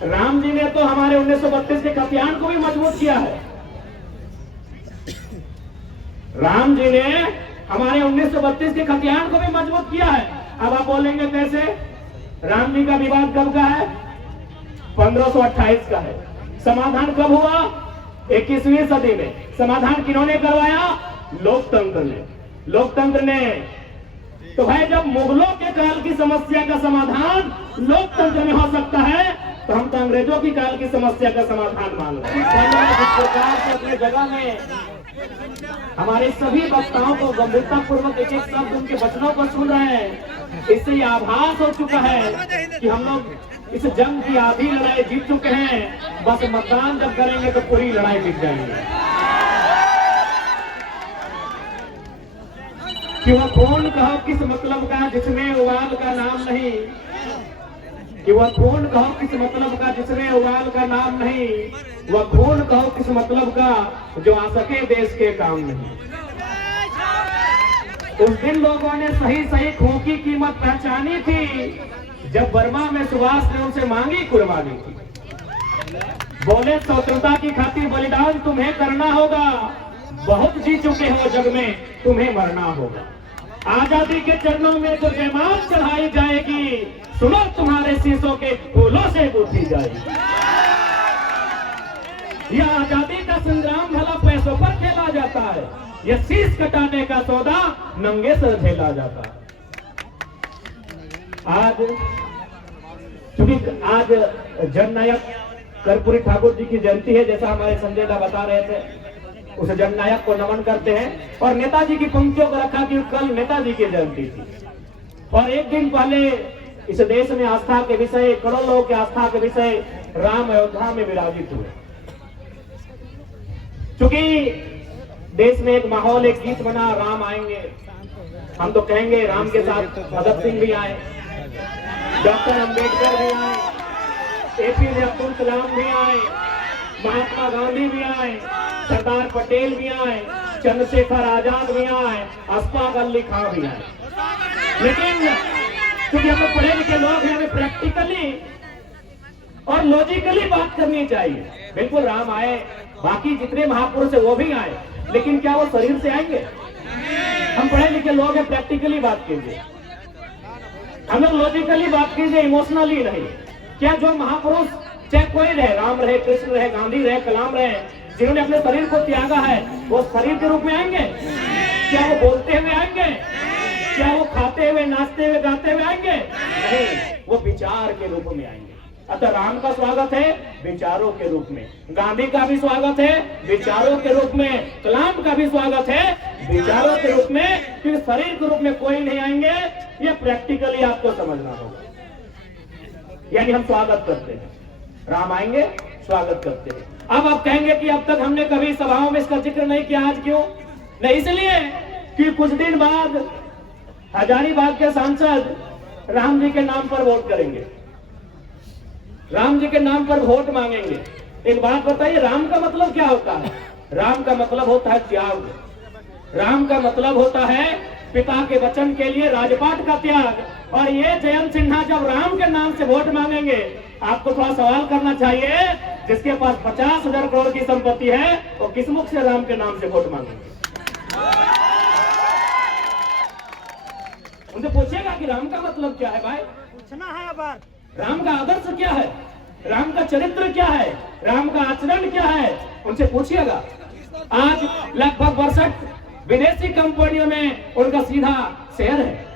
राम जी ने तो हमारे 1932 के खतियान को भी मजबूत किया है। राम जी ने हमारे 1932 के खतियान को भी मजबूत किया है। अब आप बोलेंगे कैसे? राम जी का विवाद कब का है? 1528 का है। समाधान कब हुआ? 21वीं सदी में। समाधान किन्होंने करवाया? लोकतंत्र ने। लोकतंत्र ने। तो भाई जब मुगलों के काल की समस्या का समाधान लोकतंत्र में हो सकता है, तो हम तो अंग्रेजों की काल की समस्या का समाधान मांग रहे हैं। जिस प्रकार से अपने जगह में हमारे सभी वक्ताओं को गंभीरता पूर्वक एक एक शब्द उनके वचनों को सुन रहे हैं, इससे ये आभास हो चुका है कि हम लोग इस जंग की आधी लड़ाई जीत चुके हैं। बस मतदान जब करेंगे तो पूरी लड़ाई जीत जाएंगे। कि वह खून कहो किस मतलब का जिसमें उबाल का नाम नहीं, कि वह खून कहो किस मतलब का जिसमें उबाल का नाम नहीं, वह खून कहो किस मतलब का जो आ सके देश के काम नहीं। उस दिन लोगों ने सही सही खून की कीमत पहचानी थी, जब बर्मा में सुभाष ने उनसे मांगी कुर्बानी थी। बोले स्वतंत्रता की खातिर बलिदान तुम्हें करना होगा, बहुत जी चुके हो जग में तुम्हें मरना होगा। आजादी के चरणों में जो जयमाल चढ़ाई जाएगी, सुनो तुम्हारे शीशों के फूलों से बूथी जाएगी। यह आजादी का संग्राम भला पैसों पर खेला जाता है, यह शीश कटाने का सौदा नंगे सर झेला जाता है। आज जननायक कर्पूरी ठाकुर जी की जयंती है, जैसा हमारे संजय दा बता रहे थे। उस जननायक को नमन करते हैं और नेताजी की पंक्तियों को रखा कि कल नेताजी की जयंती थी। और एक दिन पहले इस देश में आस्था के विषय, करोड़ों लोगों के आस्था के विषय राम अयोध्या में विराजित हुए। क्योंकि देश में एक माहौल, एक गीत बना, राम आएंगे। हम तो कहेंगे राम के साथ भगत सिंह भी आए, डॉक्टर अंबेडकर भी आए, एपीजे अब्दुल कलाम भी आए, महात्मा गांधी भी आए, सरदार पटेल भी आए, चंद्रशेखर आजाद भी आए, अशफाक अली खां भी आए। लेकिन क्योंकि हम पढ़े लिखे लोग हैं, हमें प्रैक्टिकली और लॉजिकली बात करनी चाहिए। बिल्कुल राम आए, बाकी जितने महापुरुष है वो भी आए, लेकिन क्या वो शरीर से आएंगे? हम पढ़े लिखे लोग हैं, प्रैक्टिकली बात कीजिए, हम लोग लॉजिकली बात कीजिए, इमोशनली नहीं। क्या जो महापुरुष चाहे कोई रहे, राम रहे, कृष्ण रहे, गांधी रहे, कलाम रहे, जिन्होंने अपने शरीर को त्यागा है, वो शरीर के रूप में आएंगे? क्या वो बोलते हुए आएंगे? क्या वो खाते हुए, नाचते हुए, गाते हुए आएंगे? नहीं, वो विचार के रूप में आएंगे। अतः राम का स्वागत है विचारों के रूप में, गांधी का भी स्वागत है विचारों के रूप में, कलाम का भी स्वागत है विचारों के रूप में। फिर शरीर के रूप में कोई नहीं आएंगे, ये प्रैक्टिकली आपको समझना होगा। यानी हम स्वागत करते हैं, राम आएंगे स्वागत करते हैं। अब आप कहेंगे कि अब तक हमने कभी सभाओं में इसका जिक्र नहीं किया, आज क्यों नहीं? इसलिए कि कुछ दिन बाद हजारीबाग के सांसद राम जी के नाम पर वोट करेंगे, राम जी के नाम पर वोट मांगेंगे। एक बात बताइए, राम का मतलब क्या होता है? राम का मतलब होता है त्याग, राम का मतलब होता है पिता के वचन के लिए राजपाट का त्याग। और ये जयंत सिन्हा जब राम के नाम से वोट मांगेंगे, आपको थोड़ा सवाल करना चाहिए, जिसके पास 50,000 करोड़ की संपत्ति है, वो किस मुख से राम के नाम से वोट मांगेंगे? उनसे पूछिएगा कि राम का मतलब क्या है। भाई पूछना है बात, राम का आदर्श क्या है, राम का चरित्र क्या है, राम का आचरण क्या है, उनसे पूछिएगा। आज लगभग 62 विदेशी कंपनियों में उनका सीधा शेयर है,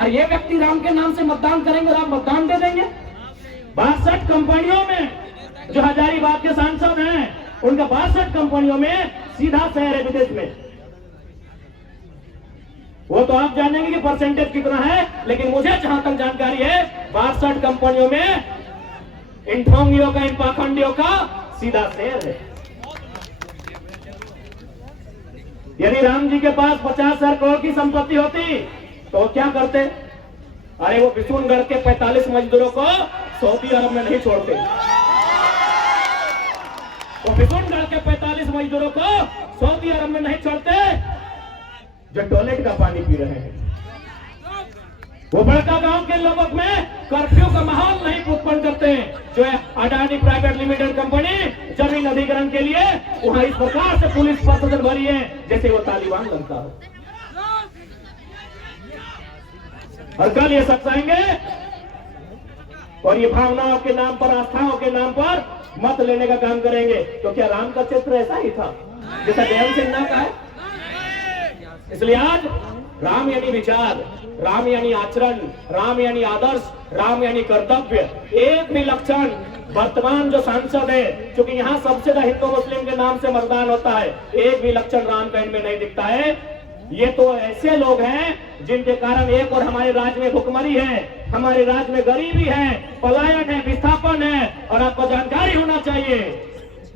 और ये व्यक्ति राम के नाम से मतदान करेंगे और आप मतदान दे देंगे? 62 कंपनियों में जो हजारीबाग के सांसद हैं, उनका 62 कंपनियों में सीधा शेयर है विदेश में। वो तो आप जानेंगे कि परसेंटेज कितना है, लेकिन मुझे जहां तक जानकारी है 62 कंपनियों में इन ढोंगियों का, इन पाखंडियों का सीधा शेयर है। यदि राम जी के पास 50,000 करोड़ की संपत्ति होती तो क्या करते? अरे वो बिशुनगढ़ के 45 मजदूरों को सऊदी अरब में नहीं छोड़ते, वो बिशुनगढ़ के 45 मजदूरों को सऊदी अरब में नहीं छोड़ते जो टॉयलेट का पानी पी रहे हैं। वो बड़का गांव के लोगों में कर्फ्यू का माहौल नहीं उत्पन्न करते हैं, जो है अडानी प्राइवेट लिमिटेड कंपनी जमीन अधिग्रहण के लिए वहां इस प्रकार से पुलिस प्रशासन भरी है जैसे वो तालिबान लगता हो। और कल ये शख्स आएंगे और ये भावनाओं के नाम पर, आस्थाओं के नाम पर मत लेने का काम करेंगे। तो क्या राम का चित्र ऐसा ही था जैसा दयाल सिंह का है? इसलिए आज राम यानी विचार, राम यानी आचरण, राम यानी आदर्श, राम यानी कर्तव्य। एक भी लक्षण वर्तमान जो सांसद है, क्योंकि यहाँ सबसे ज्यादा हिंदू मुस्लिम के नाम से मतदान होता है, एक भी लक्षण राम का इनमें नहीं दिखता है। ये तो ऐसे लोग हैं जिनके कारण एक और हमारे राज्य में भुखमरी है, हमारे राज्य में गरीबी है, पलायन है, विस्थापन है। और आपको जानकारी होना चाहिए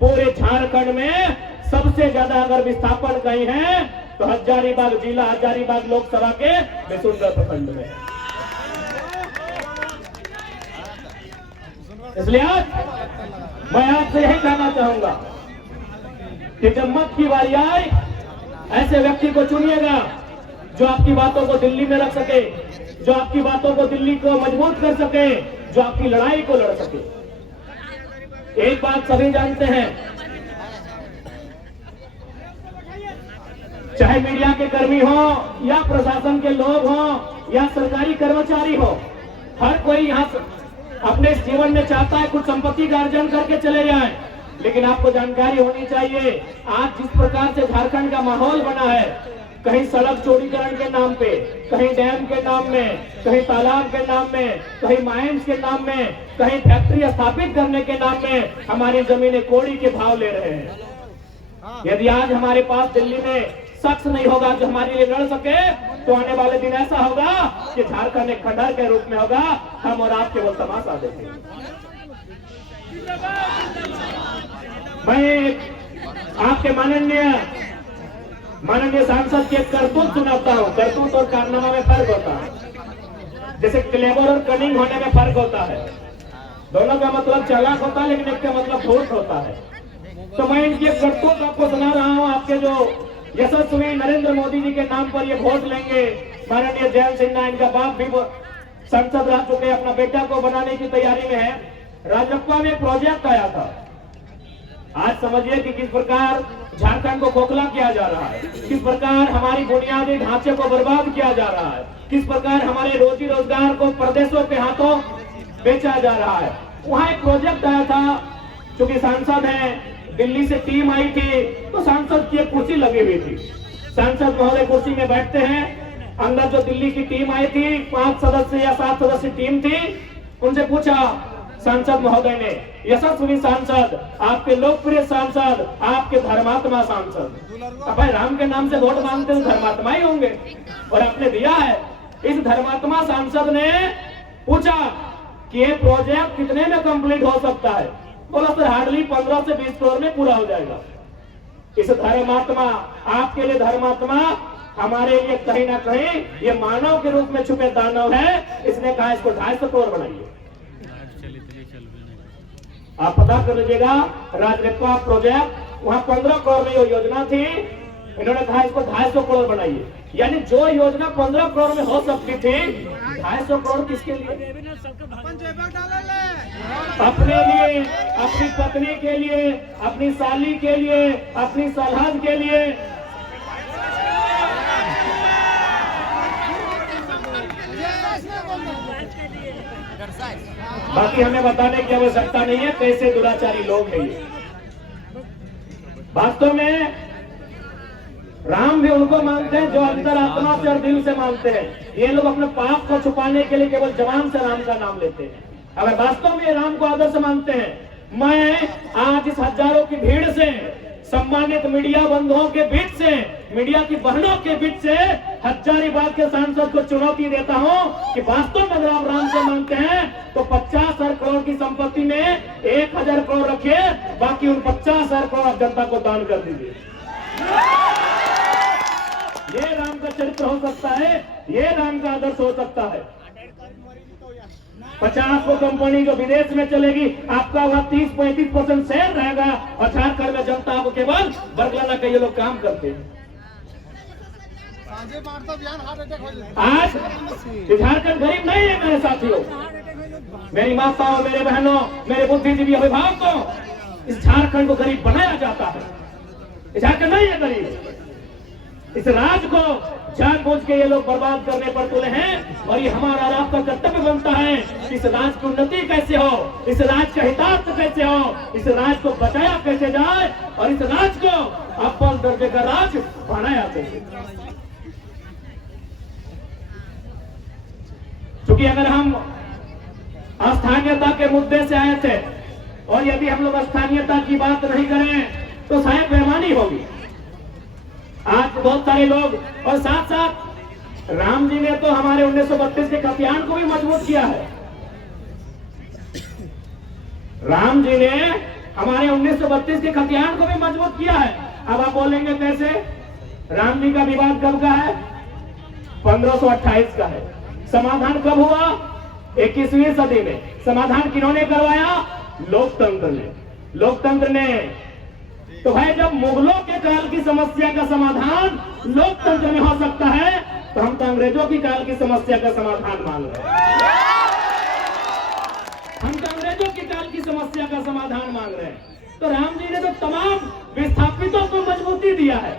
पूरे झारखंड में सबसे ज्यादा अगर विस्थापन कहीं है तो हजारीबाग जिला, हजारीबाग लोकसभा के बिशुनगढ़ प्रखंड में। इसलिए आज मैं आपसे यही कहना चाहूंगा कि जब मत की बारी आए ऐसे व्यक्ति को चुनिएगा जो आपकी बातों को दिल्ली में रख सके, जो आपकी बातों को दिल्ली को मजबूत कर सके, जो आपकी लड़ाई को लड़ सके। एक बात सभी जानते हैं, चाहे मीडिया के कर्मी हो या प्रशासन के लोग हो या सरकारी कर्मचारी हो, हर कोई यहाँ अपने जीवन में चाहता है कुछ संपत्ति का अर्जन करके चले जाएं। लेकिन आपको जानकारी होनी चाहिए आज जिस प्रकार से झारखंड का माहौल बना है, कहीं सड़क चौड़ीकरण के नाम पे, कहीं डैम के नाम में, कहीं तालाब के नाम में, कहीं माइंस के नाम में, कहीं फैक्ट्री स्थापित करने के नाम में हमारी जमीनें कौड़ी के भाव ले रहे हैं। यदि आज हमारे पास दिल्ली में शख्स नहीं होगा जो हमारे लिए लड़ सके तो आने वाले दिन ऐसा होगा कि झारखंड एक खंडहर के रूप में होगा, हम और आप केवल तमाशा देखेंगे। मैं आपके माननीय सांसद के करतूत सुनाता हूँ। करतूत और कारनामा में फर्क होता है, जैसे क्लेवर और कनिंग होने में फर्क होता है। दोनों का मतलब चालाक होता है लेकिन एक का मतलब धूर्त होता है। तो मैं इनकी करतूत आपको सुना रहा हूँ। आपके जो यशस्वी नरेंद्र मोदी जी के नाम पर ये वोट लेंगे, माननीय दयाल सिन्हा इनका बाप भी संसद रह चुके, अपना बेटा को बनाने की तैयारी में है। राजरप्पा में प्रोजेक्ट आया था, आज समझिए कि किस प्रकार झारखंड को खोखला किया जा रहा है, किस प्रकार हमारी बुनियादी ढांचे को बर्बाद किया जा रहा है, किस प्रकार हमारे रोजी रोजगार को प्रदेशों के हाथों बेचा जा रहा है। वहां एक प्रोजेक्ट आया था, चूंकि सांसद है, दिल्ली से टीम आई थी तो सांसद की एक कुर्सी लगी हुई थी। सांसद महोदय कुर्सी में बैठते हैं, अंदर जो दिल्ली की टीम आई थी 5 सदस्य या 7 सदस्य टीम थी, उनसे पूछा सांसद महोदय ने, यशस्वी सांसद, आपके लोकप्रिय सांसद, आपके धर्मात्मा सांसद, अब भाई राम के नाम से वोट मांगते तो धर्मात्मा ही होंगे और आपने दिया है। इस धर्मात्मा सांसद ने पूछा कि ये प्रोजेक्ट कितने में कंप्लीट हो सकता है? बोला सर हार्डली 15 से 20 करोड़ में पूरा हो जाएगा। इस धर्मात्मा, आपके लिए धर्मात्मा, हमारे लिए कहीं ना कहीं ये मानव के रूप में छुपे दानव है। इसने कहा इसको 250 करोड़ बनाइए। आप पता कर लीजिएगा, राजरप्पा प्रोजेक्ट वहां 15 करोड़ में ये योजना थी, इन्होंने कहा इसको 250 करोड़ बनाइए। यानी जो योजना 15 करोड़ में हो सकती थी, 250 करोड़ किसके लिए? अपने लिए, अपनी पत्नी के लिए, अपनी साली के लिए, अपनी सलहद के लिए। बाकी हमें बताने की आवश्यकता नहीं है कैसे दुराचारी लोग हैं ये। वास्तव में राम भी उनको मानते हैं जो अंतरात्मा से और दिल से मानते हैं। ये लोग अपने पाप को छुपाने के लिए केवल जबान से राम का नाम लेते हैं। अगर वास्तव में राम को आदर्श मानते हैं, मैं आज इस हजारों की भीड़ से, सम्मानित मीडिया बंधुओं के बीच से, मीडिया की बहनों के बीच से हजारीबाग के सांसद को चुनौती देता हूं कि वास्तव में अगर आप राम से मानते हैं तो 50,000 करोड़ की संपत्ति में 1,000 करोड़ रखिए, बाकी उन 50,000 करोड़ आप जनता को दान कर दीजिए। ये राम का चरित्र हो सकता है, ये राम का आदर्श हो सकता है। 50 को कंपनी जो विदेश में चलेगी, आपका वहां 30-35% शेयर रहेगा और झारखंड में जनता को केवल बरगलाना के ये लोग काम करते हैं। आज झारखंड गरीब नहीं है मेरे साथियों, मेरी माताओं, मेरे बहनों, मेरे बुद्धिजीवी अभिभावकों, इस झारखंड को गरीब बनाया जाता है। झारखंड नहीं है गरीब। इस राज्य को जानबूझ के ये लोग बर्बाद करने पर तुले हैं और ये हमारा आपका कर्तव्य बनता है कि इस राज्य की उन्नति कैसे हो, इस राज्य का हितार्थ कैसे हो, इस राज्य को बचाया कैसे जाए और इस राज्य को अव्वल दर्जे का राज्य बनाया कैसे। क्योंकि अगर हम स्थानीयता के मुद्दे से आए थे और यदि हम लोग स्थानीयता की बात नहीं करें तो शायद बेईमानी होगी। आज बहुत सारे लोग, और साथ साथ राम जी ने तो हमारे 1932 के खतियान को भी मजबूत किया है। राम जी ने हमारे 1932 के खतियान को भी मजबूत किया है। अब आप बोलेंगे कैसे? राम जी का विवाद कब का है? 1528 का है। समाधान कब हुआ? 21वीं सदी में। समाधान किन्होंने करवाया? लोकतंत्र ने। लोकतंत्र ने। तो भाई जब मुगलों के काल की समस्या का समाधान लोकतंत्र में हो सकता है तो हम तो अंग्रेजों की काल की समस्या का समाधान मांग रहे हैं। हम तो अंग्रेजों की काल की समस्या का समाधान मांग रहे हैं। तो राम जी ने तो तमाम विस्थापितों को मजबूती दिया है।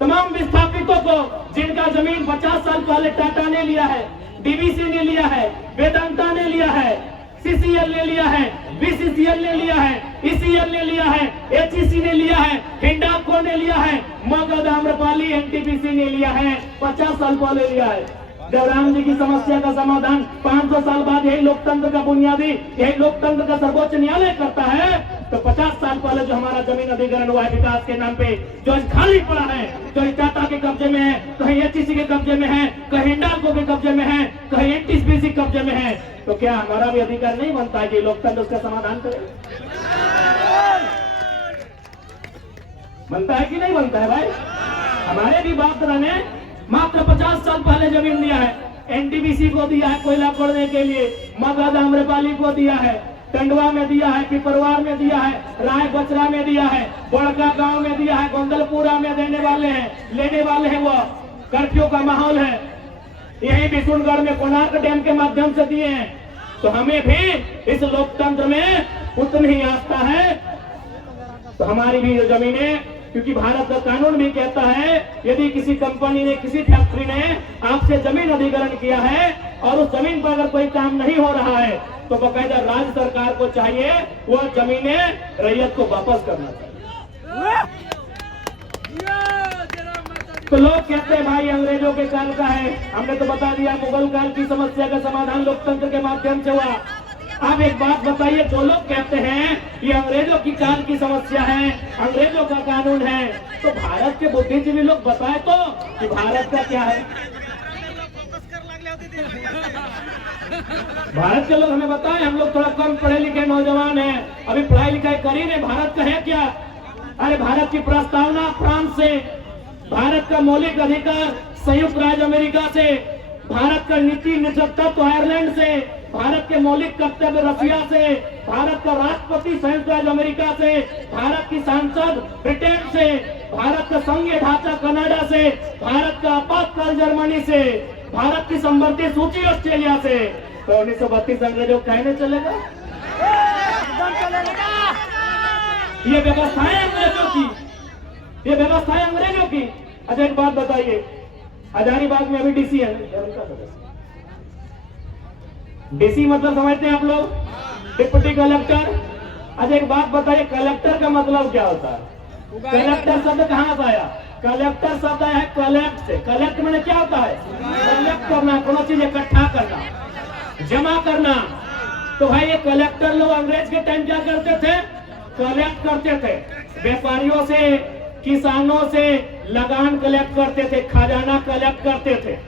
तमाम विस्थापितों को, जिनका जमीन 50 साल पहले टाटा ने लिया है, डीवीसी ने लिया है, वेदांता ने लिया है, सीसीएल ने लिया है, बीसीसीएल ने लिया है, ईसीएल ने लिया है, एचईसी ने लिया है, हिंडाल्को ने लिया है, मगध, आम्रपाली, एनटीपीसी ने लिया है, 50 साल पहले लिया है। जब राम जी की समस्या का समाधान 500 साल बाद यही लोकतंत्र का बुनियादी, यही लोकतंत्र का सर्वोच्च न्यायालय करता है, तो 50 साल पहले जो हमारा जमीन अधिग्रहण हुआ है विकास के नाम पे, जो खाली पड़ा है, जो टाटा के कब्जे में है, कहीं एचईसी के कब्जे में है, कहीं हिंडाल्को के कब्जे में है, कहीं एनटीपीसी कब्जे में है, तो क्या हमारा भी अधिकार नहीं बनता है कि लोकतंत्र उसका समाधान करे? बनता है कि नहीं बनता है भाई? हमारे भी बाप दादा ने मात्र 50 साल पहले जमीन दिया है। एनटीपीसी को दिया है कोयला खोदने के लिए, मगध, आम्रपाली को दिया है, टंडवा में दिया है, पिपरवार में दिया है, राय बचरा में दिया है, बड़का गांव में दिया है, गोंदलपुरा में देने वाले हैं, लेने वाले हैं। वो कर्फ्यू का माहौल है। यही बिशुनगढ़ में कोणार्क डैम के माध्यम से दिए हैं। तो हमें भी इस लोकतंत्र में उतनी ही आस्था है। तो हमारी भी जमीनें, क्योंकि भारत का कानून भी कहता है यदि किसी कंपनी ने, किसी फैक्ट्री ने आपसे जमीन अधिग्रहण किया है और उस जमीन पर अगर कोई काम नहीं हो रहा है तो बकायदा राज्य सरकार को चाहिए वह जमीनें रैयत को वापस करना चाहिए। तो लोग कहते हैं भाई अंग्रेजों के काल का है। हमने तो बता दिया मुगल काल की समस्या का समाधान लोकतंत्र के माध्यम से हुआ। आप एक बात बताइए, जो लोग कहते हैं ये अंग्रेजों की काल की समस्या है, अंग्रेजों का कानून है, तो भारत के बुद्धिजीवी लोग बताए तो कि भारत का क्या है? भारत के लोग हमें बताएं। हम लोग थोड़ा कम पढ़े लिखे नौजवान हैं, अभी पढ़ाई लिखाई करी नहीं। भारत का है क्या? अरे भारत की प्रस्तावना फ्रांस से, भारत का मौलिक अधिकार संयुक्त राज्य अमेरिका से, भारत का नीति निर्देशक आयरलैंड से, भारत के मौलिक कर्तव्य रसिया से, भारत का राष्ट्रपति संयुक्त राज्य अमेरिका से, भारत की सांसद ब्रिटेन से, भारत का संघीय ढांचा कनाडा से, भारत का आपातकाल जर्मनी से, भारत की संवर्ती सूची ऑस्ट्रेलिया से। तो 1932 अंग्रेजों कहने चलेगा? ये व्यवस्था है अंग्रेजों की, ये व्यवस्था है अंग्रेजों की। अच्छा एक बात बताइए, हजारीबाग में अभी डीसी है। डीसी मतलब समझते हैं आप लोग? Deputy collector. अच्छा एक बात बताइए, कलेक्टर का मतलब क्या होता है? कलेक्टर शब्द कहाँ से आया? कलेक्टर शब्द आया है कलेक्ट से। कलेक्ट मैंने क्या होता है? कलेक्ट करना, कोनो चीज इकट्ठा करना, जमा करना। तो भाई ये कलेक्टर लोग अंग्रेज के टाइम क्या करते थे? कलेक्ट करते थे। व्यापारियों से, किसानों से लगान कलेक्ट करते थे, खजाना कलेक्ट करते थे।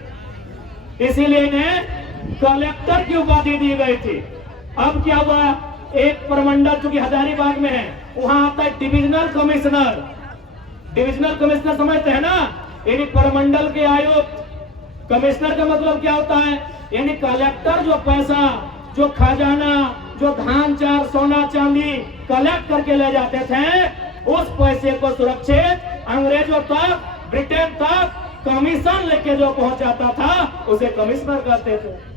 इसीलिए इन्हें कलेक्टर की उपाधि दी गई थी। अब क्या हुआ? एक प्रमंडल चूंकि हजारीबाग में है, वहां आता है डिविजनल कमिश्नर। डिविजनल कमिश्नर समझते हैं ना? यानी प्रमंडल के आयुक्त। कमिश्नर का मतलब क्या होता है? यानी कलेक्टर जो पैसा, जो खजाना, जो धान चार, सोना चांदी कलेक्ट करके ले जाते थे, उस पैसे को सुरक्षित अंग्रेजों तक, ब्रिटेन तक कमीशन लेके जो पहुंचाता था उसे कमिश्नर कहते थे।